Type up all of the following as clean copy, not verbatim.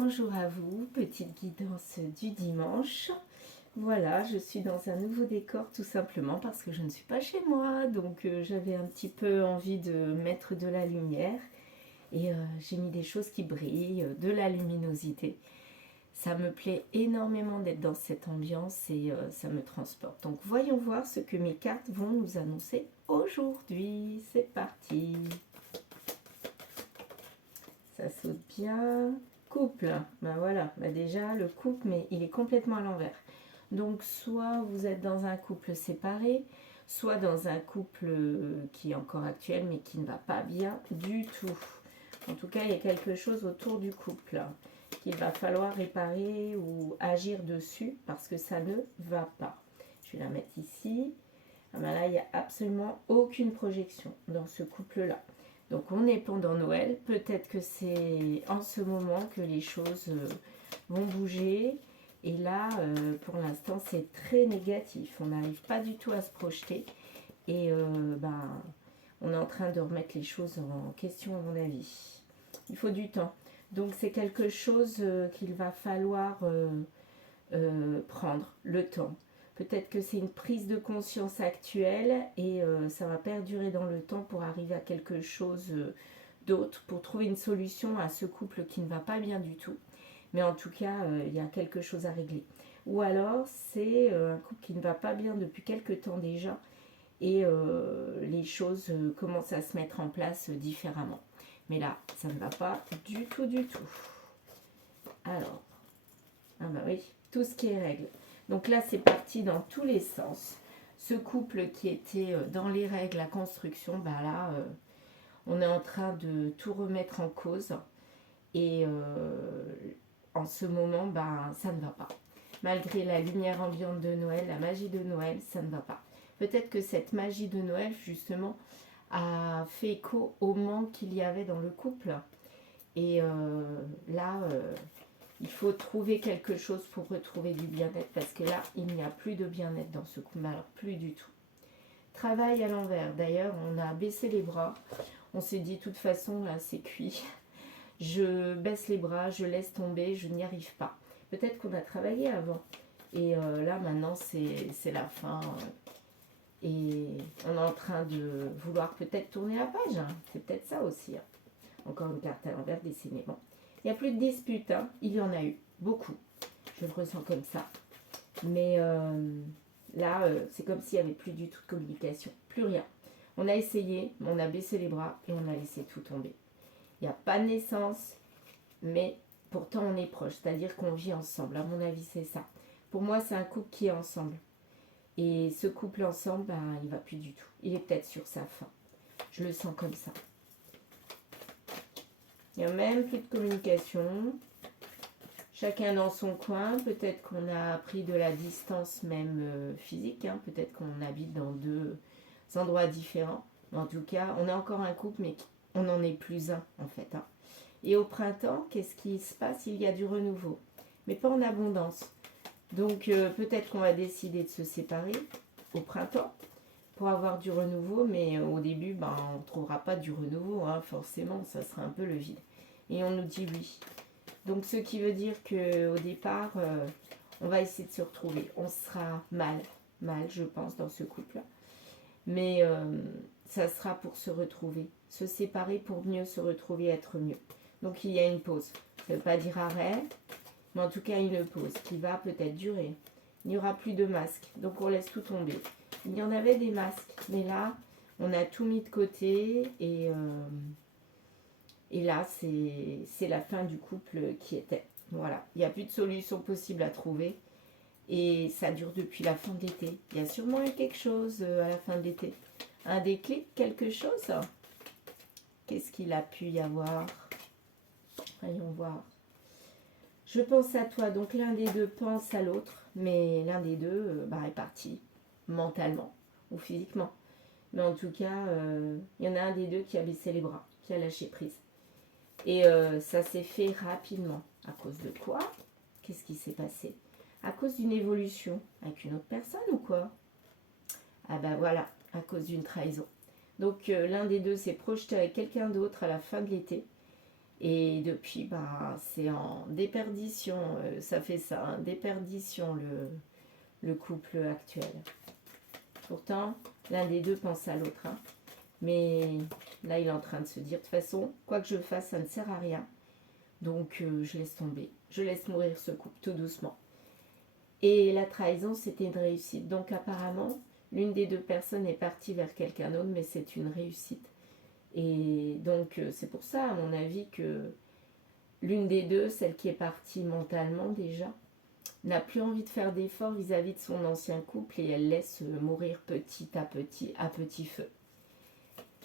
Bonjour à vous, petite guidance du dimanche. Voilà, je suis dans un nouveau décor tout simplement parce que je ne suis pas chez moi. Donc j'avais un petit peu envie de mettre de la lumière et j'ai mis des choses qui brillent, de la luminosité. Ça me plaît énormément d'être dans cette ambiance et ça me transporte. Donc voyons voir ce que mes cartes vont nous annoncer aujourd'hui. C'est parti. Ça saute bien. Couple, ben voilà, ben déjà le couple, mais il est complètement à l'envers. Donc soit vous êtes dans un couple séparé, soit dans un couple qui est encore actuel, mais qui ne va pas bien du tout. En tout cas, il y a quelque chose autour du couple qu'il va falloir réparer ou agir dessus parce que ça ne va pas. Je vais la mettre ici. Ah ben là, il n'y a absolument aucune projection dans ce couple-là. Donc on est pendant Noël, peut-être que c'est en ce moment que les choses vont bouger. Et là, pour l'instant, c'est très négatif. On n'arrive pas du tout à se projeter. Et on est en train de remettre les choses en question à mon avis. Il faut du temps. Donc c'est quelque chose qu'il va falloir prendre le temps. Peut-être que c'est une prise de conscience actuelle et ça va perdurer dans le temps pour arriver à quelque chose d'autre, pour trouver une solution à ce couple qui ne va pas bien du tout. Mais en tout cas, il y a quelque chose à régler. Ou alors, c'est un couple qui ne va pas bien depuis quelque temps déjà et les choses commencent à se mettre en place différemment. Mais là, ça ne va pas du tout, du tout. Alors, ah bah oui, tout ce qui est règle. Donc là, c'est parti dans tous les sens. Ce couple qui était dans les règles, la construction, bah là, on est en train de tout remettre en cause. Et en ce moment, bah, ça ne va pas. Malgré la lumière ambiante de Noël, la magie de Noël, ça ne va pas. Peut-être que cette magie de Noël, justement, a fait écho au manque qu'il y avait dans le couple. Et là, il faut trouver quelque chose pour retrouver du bien-être parce que là, il n'y a plus de bien-être dans ce couple. Alors, plus du tout. Travail à l'envers. D'ailleurs, on a baissé les bras. On s'est dit, de toute façon, là, c'est cuit. Je baisse les bras, je laisse tomber, je n'y arrive pas. Peut-être qu'on a travaillé avant. Et là, maintenant, c'est la fin. Et on est en train de vouloir peut-être tourner la page. Hein. C'est peut-être ça aussi. Hein. Encore une carte à l'envers dessinée. Bon. Il n'y a plus de disputes. Hein. Il y en a eu. Beaucoup. Je le ressens comme ça. Mais là, c'est comme s'il n'y avait plus du tout de communication. Plus rien. On a essayé, on a baissé les bras et on a laissé tout tomber. Il n'y a pas de naissance, mais pourtant on est proche. C'est-à-dire qu'on vit ensemble. À mon avis, c'est ça. Pour moi, c'est un couple qui est ensemble. Et ce couple ensemble, ben, il ne va plus du tout. Il est peut-être sur sa fin. Je le sens comme ça. Il n'y a même plus de communication. Chacun dans son coin. Peut-être qu'on a pris de la distance même physique. Hein. Peut-être qu'on habite dans deux endroits différents. Mais en tout cas, on est encore un couple, mais on n'en est plus un en fait. Hein. Et au printemps, qu'est-ce qui se passe? Il y a du renouveau. Mais pas en abondance. Donc peut-être qu'on va décider de se séparer au printemps pour avoir du renouveau, mais au début, ben, on ne trouvera pas du renouveau, hein, forcément, ça sera un peu le vide. Et on nous dit oui. Donc ce qui veut dire qu'au départ, on va essayer de se retrouver. On sera mal, je pense, dans ce couple-là. Mais ça sera pour se retrouver. Se séparer pour mieux se retrouver et être mieux. Donc il y a une pause. Ça ne veut pas dire arrêt. Mais en tout cas, une pause qui va peut-être durer. Il n'y aura plus de masques, donc on laisse tout tomber. Il y en avait des masques, mais là, on a tout mis de côté et là, c'est la fin du couple qui était. Voilà, il n'y a plus de solution possible à trouver et ça dure depuis la fin de l'été. Il y a sûrement eu quelque chose à la fin de l'été. Un déclic, quelque chose. Qu'est-ce qu'il a pu y avoir? Voyons voir. Je pense à toi, donc l'un des deux pense à l'autre, mais l'un des deux est parti, mentalement ou physiquement. Mais en tout cas, il y en a un des deux qui a baissé les bras, qui a lâché prise. Et ça s'est fait rapidement. À cause de quoi? Qu'est-ce qui s'est passé? À cause d'une évolution avec une autre personne ou quoi? Ah ben voilà, à cause d'une trahison. Donc l'un des deux s'est projeté avec quelqu'un d'autre à la fin de l'été. Et depuis, ben, c'est en déperdition, ça fait ça, hein, déperdition le couple actuel. Pourtant, l'un des deux pense à l'autre. Hein. Mais là, il est en train de se dire, de toute façon, quoi que je fasse, ça ne sert à rien. Donc, je laisse tomber. Je laisse mourir ce couple tout doucement. Et la trahison, c'était une réussite. Donc, apparemment, l'une des deux personnes est partie vers quelqu'un d'autre, mais c'est une réussite. Et donc, c'est pour ça, à mon avis, que l'une des deux, celle qui est partie mentalement déjà, n'a plus envie de faire d'efforts vis-à-vis de son ancien couple et elle laisse mourir petit à petit feu.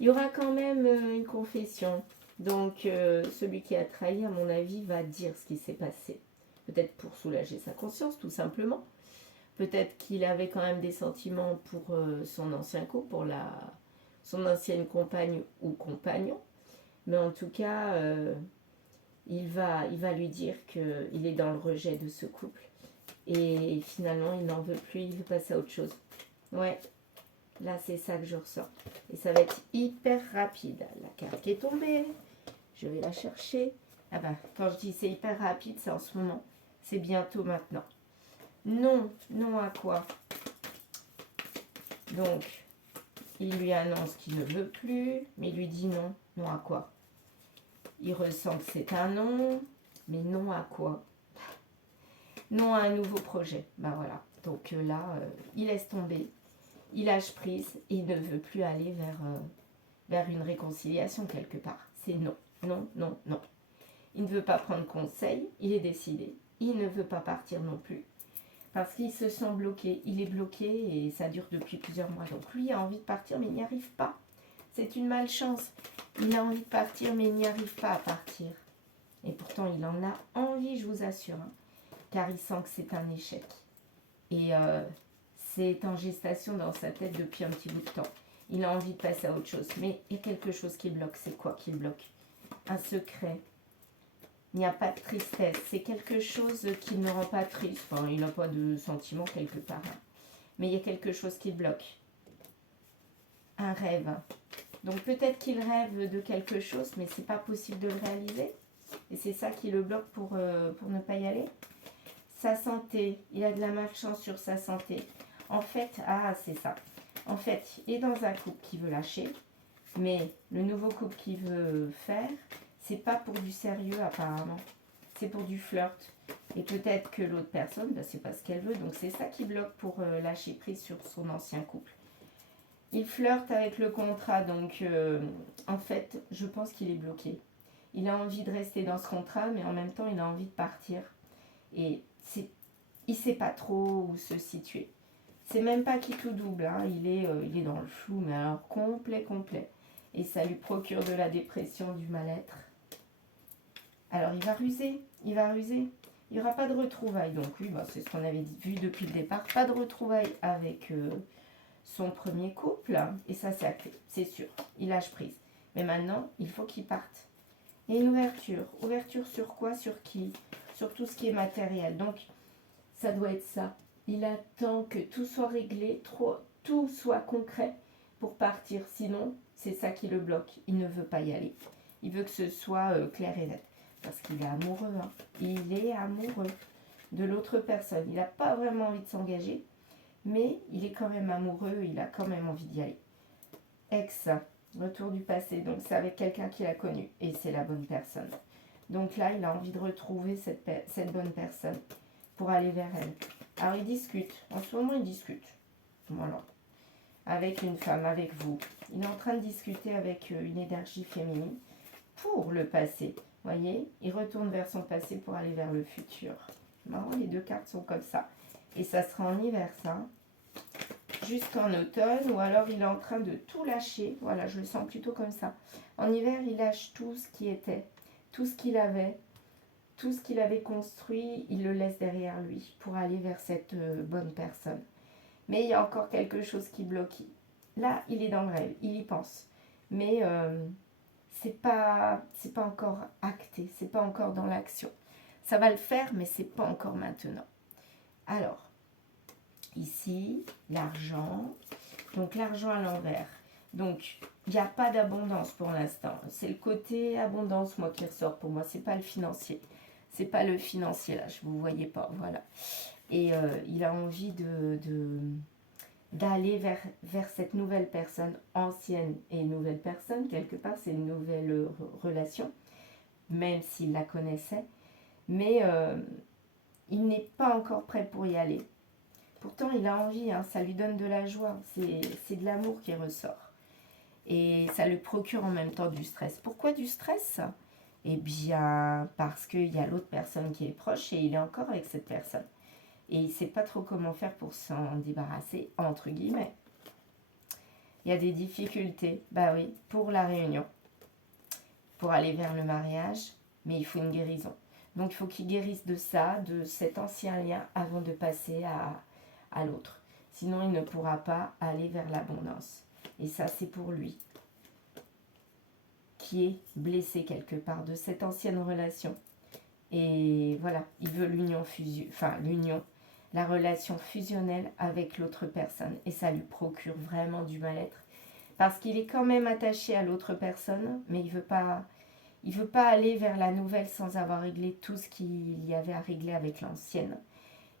Il y aura quand même une confession. Donc, celui qui a trahi, à mon avis, va dire ce qui s'est passé. Peut-être pour soulager sa conscience, tout simplement. Peut-être qu'il avait quand même des sentiments pour son ancien couple, pour son ancienne compagne ou compagnon. Mais en tout cas, il va lui dire qu'il est dans le rejet de ce couple. Et finalement, il n'en veut plus, il veut passer à autre chose. Ouais, là, c'est ça que je ressens. Et ça va être hyper rapide. La carte qui est tombée, je vais la chercher. Ah bah, quand je dis c'est hyper rapide, c'est en ce moment. C'est bientôt maintenant. Non, non à quoi? Donc, il lui annonce qu'il ne veut plus, mais il lui dit non. Non à quoi? Il ressent que c'est un non, mais non à quoi? Non à un nouveau projet. Ben voilà. Donc là, il laisse tomber, il lâche prise et il ne veut plus aller vers une réconciliation quelque part. C'est non, non, non, non. Il ne veut pas prendre conseil, il est décidé. Il ne veut pas partir non plus. Parce qu'il se sent bloqué. Il est bloqué et ça dure depuis plusieurs mois. Donc lui a envie de partir mais il n'y arrive pas. C'est une malchance. Il a envie de partir mais il n'y arrive pas à partir. Et pourtant il en a envie, je vous assure. Hein, car il sent que c'est un échec. Et c'est en gestation dans sa tête depuis un petit bout de temps. Il a envie de passer à autre chose. Mais il y a quelque chose qui bloque. C'est quoi qui bloque? Un secret. Il n'y a pas de tristesse. C'est quelque chose qui ne rend pas triste. Enfin, il n'a pas de sentiment quelque part. Hein. Mais il y a quelque chose qui bloque. Un rêve. Donc peut-être qu'il rêve de quelque chose, mais c'est pas possible de le réaliser. Et c'est ça qui le bloque pour ne pas y aller. Sa santé. Il a de la malchance sur sa santé. En fait, c'est ça. En fait, il est dans un couple qui veut lâcher. Mais le nouveau couple qu'il veut faire, c'est pas pour du sérieux apparemment, c'est pour du flirt. Et peut-être que l'autre personne, c'est pas ce qu'elle veut, donc c'est ça qui bloque pour lâcher prise sur son ancien couple. Il flirte avec le contrat, donc en fait, je pense qu'il est bloqué. Il a envie de rester dans ce contrat, mais en même temps, il a envie de partir. Et il sait pas trop où se situer. C'est même pas qui tout double, hein. Il est dans le flou, mais alors complet. Et ça lui procure de la dépression, du mal-être. Alors il va ruser. Il n'y aura pas de retrouvailles. Donc oui, c'est ce qu'on avait vu depuis le départ. Pas de retrouvailles avec son premier couple. Et ça, c'est acté, c'est sûr. Il lâche prise. Mais maintenant, il faut qu'il parte. Il y a une ouverture. Ouverture sur quoi? Sur qui? Sur tout ce qui est matériel. Donc, ça doit être ça. Il attend que tout soit réglé, tout soit concret pour partir. Sinon, c'est ça qui le bloque. Il ne veut pas y aller. Il veut que ce soit clair et net. Parce qu'il est amoureux. Hein. Il est amoureux de l'autre personne. Il n'a pas vraiment envie de s'engager. Mais il est quand même amoureux. Il a quand même envie d'y aller. Ex, retour du passé. Donc c'est avec quelqu'un qu'il a connu. Et c'est la bonne personne. Donc là, il a envie de retrouver cette bonne personne pour aller vers elle. Alors il discute. En ce moment, il discute. Voilà. Avec une femme, avec vous. Il est en train de discuter avec une énergie féminine pour le passé. Vous voyez, il retourne vers son passé pour aller vers le futur. Marrant, les deux cartes sont comme ça. Et ça sera en hiver, ça. Jusqu'en automne, ou alors il est en train de tout lâcher. Voilà, je le sens plutôt comme ça. En hiver, il lâche tout ce qui était, tout ce qu'il avait, tout ce qu'il avait construit, il le laisse derrière lui pour aller vers cette bonne personne. Mais il y a encore quelque chose qui bloque. Là, il est dans le rêve, il y pense. Mais c'est pas encore acté, c'est pas encore dans l'action. Ça va le faire, mais c'est pas encore maintenant. Alors, ici, l'argent. Donc, l'argent à l'envers. Donc, il n'y a pas d'abondance pour l'instant. C'est le côté abondance, moi, qui ressort pour moi. C'est pas le financier. C'est pas le financier, là. Je ne vous voyais pas, voilà. Et il a envie d'aller vers cette nouvelle personne, ancienne et nouvelle personne. Quelque part, c'est une nouvelle relation, même s'il la connaissait. Mais il n'est pas encore prêt pour y aller. Pourtant, il a envie, hein, ça lui donne de la joie. C'est de l'amour qui ressort. Et ça lui procure en même temps du stress. Pourquoi du stress? Eh bien, parce qu'il y a l'autre personne qui est proche et il est encore avec cette personne. Et il ne sait pas trop comment faire pour s'en débarrasser, entre guillemets. Il y a des difficultés, bah oui, pour la réunion, pour aller vers le mariage, mais il faut une guérison. Donc il faut qu'il guérisse de ça, de cet ancien lien, avant de passer à l'autre. Sinon, il ne pourra pas aller vers l'abondance. Et ça, c'est pour lui, qui est blessé quelque part de cette ancienne relation. Et voilà, il veut l'union, la relation fusionnelle avec l'autre personne. Et ça lui procure vraiment du mal-être. Parce qu'il est quand même attaché à l'autre personne, mais il veut pas aller vers la nouvelle sans avoir réglé tout ce qu'il y avait à régler avec l'ancienne.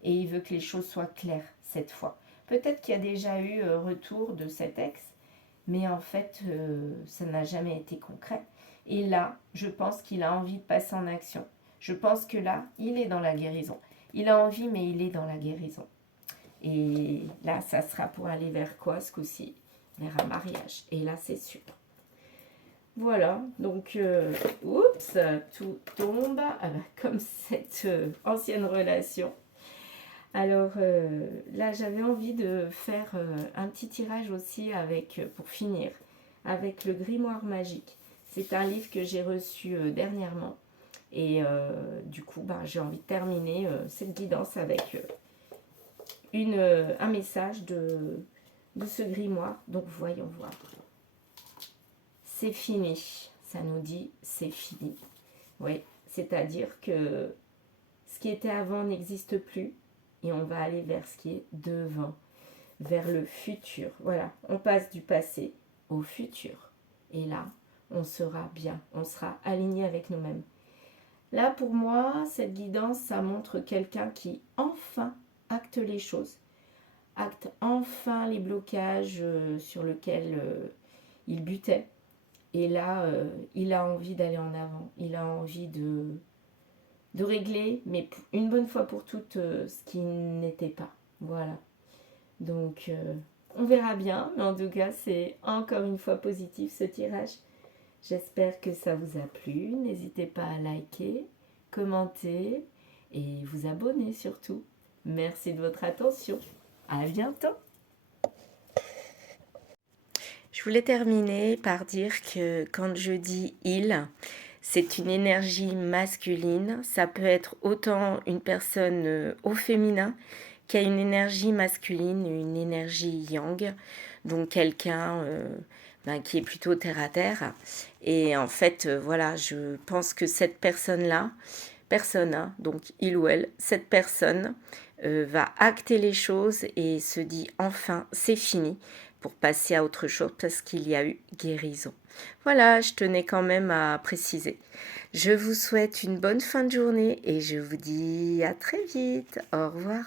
Et il veut que les choses soient claires cette fois. Peut-être qu'il y a déjà eu retour de cet ex, mais en fait, ça n'a jamais été concret. Et là, je pense qu'il a envie de passer en action. Je pense que là, il est dans la guérison. Il a envie, mais il est dans la guérison. Et là, ça sera pour aller vers quoi ce coup-ci? Vers un mariage. Et là, c'est sûr. Voilà, donc, oups, tout tombe, comme cette ancienne relation. Alors là, j'avais envie de faire un petit tirage aussi pour finir, avec le grimoire magique. C'est un livre que j'ai reçu dernièrement. Et du coup, j'ai envie de terminer cette guidance avec un message de ce grimoire. Donc, voyons voir. C'est fini. Ça nous dit c'est fini. Oui, c'est-à-dire que ce qui était avant n'existe plus. Et on va aller vers ce qui est devant, vers le futur. Voilà, on passe du passé au futur. Et là, on sera bien, on sera aligné avec nous-mêmes. Là, pour moi, cette guidance, ça montre quelqu'un qui enfin acte les choses. Acte enfin les blocages sur lesquels il butait. Et là, il a envie d'aller en avant. Il a envie de régler, mais une bonne fois pour toutes, ce qui n'était pas. Voilà. Donc, on verra bien. Mais en tout cas, c'est encore une fois positif ce tirage. J'espère que ça vous a plu. N'hésitez pas à liker, commenter et vous abonner surtout. Merci de votre attention. À bientôt. Je voulais terminer par dire que quand je dis « il », c'est une énergie masculine. Ça peut être autant une personne au féminin qui a une énergie masculine, une énergie yang. Donc quelqu'un qui est plutôt terre à terre. Et en fait, voilà, je pense que cette personne-là, donc il ou elle, cette personne va acter les choses et se dit enfin c'est fini pour passer à autre chose parce qu'il y a eu guérison. Voilà, je tenais quand même à préciser. Je vous souhaite une bonne fin de journée et je vous dis à très vite. Au revoir.